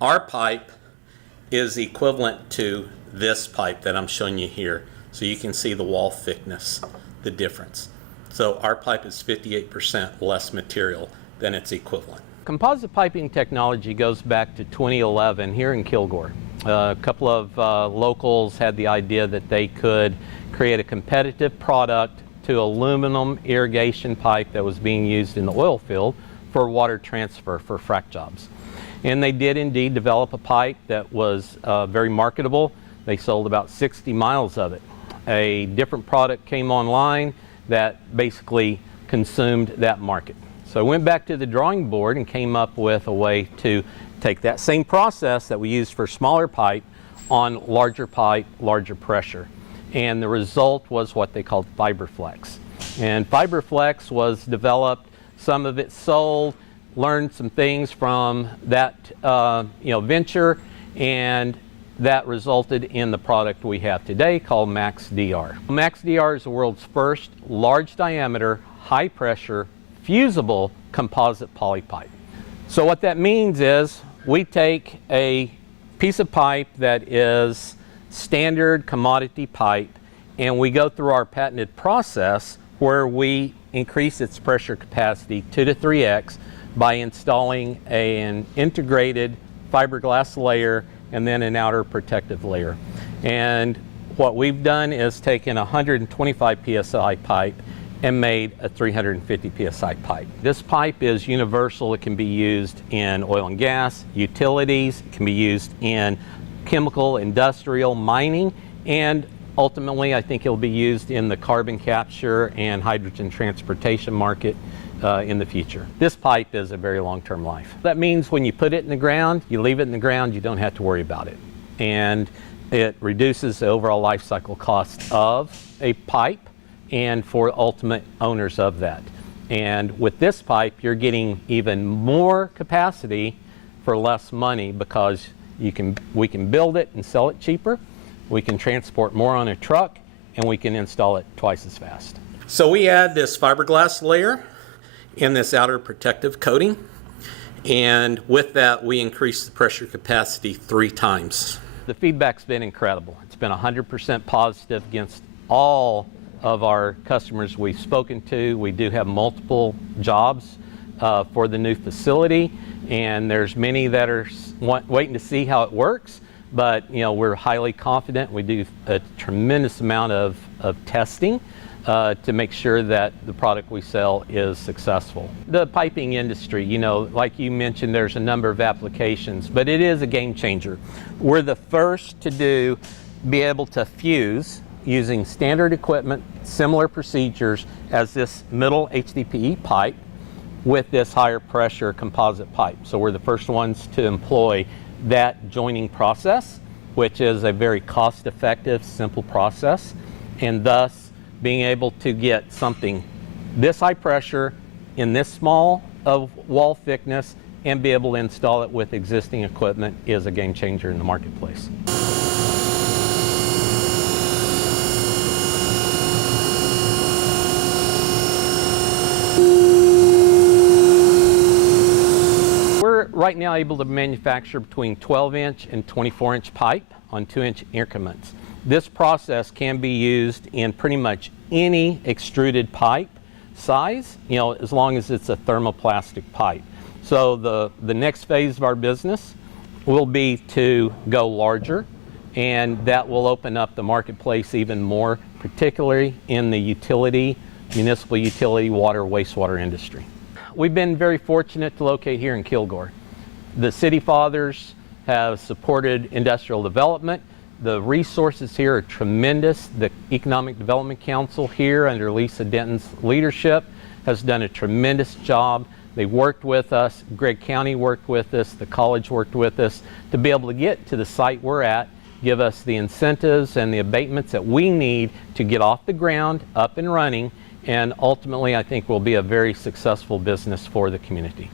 Our pipe is equivalent to this pipe that I'm showing you here. So you can see the wall thickness, the difference. So our pipe is 58% less material than its equivalent. Composite piping technology goes back to 2011 here in Kilgore. A couple of locals had the idea that they could create a competitive product to aluminum irrigation pipe that was being used in the oil field for water transfer for frac jobs. And they did indeed develop a pipe that was very marketable. They sold about 60 miles of it. A different product came online that basically consumed that market. So I went back to the drawing board and came up with a way to take that same process that we used for smaller pipe on larger pipe, larger pressure. And the result was what they called FiberFlex. And FiberFlex was developed, some of it sold, learned some things from that venture, and that resulted in the product we have today called MaxDR. MaxDR is the world's first large diameter, high pressure, fusible composite poly pipe. So what that means is we take a piece of pipe that is standard commodity pipe and we go through our patented process where we increase its pressure capacity 2 to 3x by installing an integrated fiberglass layer and then an outer protective layer. And what we've done is taken a 125 psi pipe and made a 350 psi pipe. This pipe is universal. It can be used in oil and gas, utilities, it can be used in chemical, industrial, mining, and ultimately I think it'll be used in the carbon capture and hydrogen transportation market in the future. This pipe is a very long-term life. That means when you put it in the ground, you leave it in the ground, you don't have to worry about it. And it reduces the overall life cycle cost of a pipe and for ultimate owners of that. And with this pipe, you're getting even more capacity for less money because we can build it and sell it cheaper, we can transport more on a truck, and we can install it twice as fast. So we add this fiberglass layer in this outer protective coating, and with that we increase the pressure capacity 3 times. The feedback's been incredible. It's been 100% positive against all of our customers we've spoken to. We do have multiple jobs for the new facility, and there's many that are waiting to see how it works, but we're highly confident. We do a tremendous amount of testing to make sure that the product we sell is successful. The piping industry, like you mentioned, there's a number of applications, but it is a game changer. We're the first to be able to fuse using standard equipment, similar procedures as this middle HDPE pipe with this higher pressure composite pipe. So we're the first ones to employ that joining process, which is a very cost-effective, simple process, and thus being able to get something this high pressure in this small of wall thickness and be able to install it with existing equipment is a game changer in the marketplace. We're right now able to manufacture between 12-inch and 24-inch pipe on 2-inch increments. This process can be used in pretty much any extruded pipe size, as long as it's a thermoplastic pipe. So the next phase of our business will be to go larger, and that will open up the marketplace even more, particularly in the municipal utility, water, wastewater industry. We've been very fortunate to locate here in Kilgore. The City Fathers have supported industrial development. The resources here are tremendous. The Economic Development Council here under Lisa Denton's leadership has done a tremendous job. They worked with us, Gregg County worked with us, the college worked with us to be able to get to the site we're at, give us the incentives and the abatements that we need to get off the ground, up and running, and ultimately I think will be a very successful business for the community.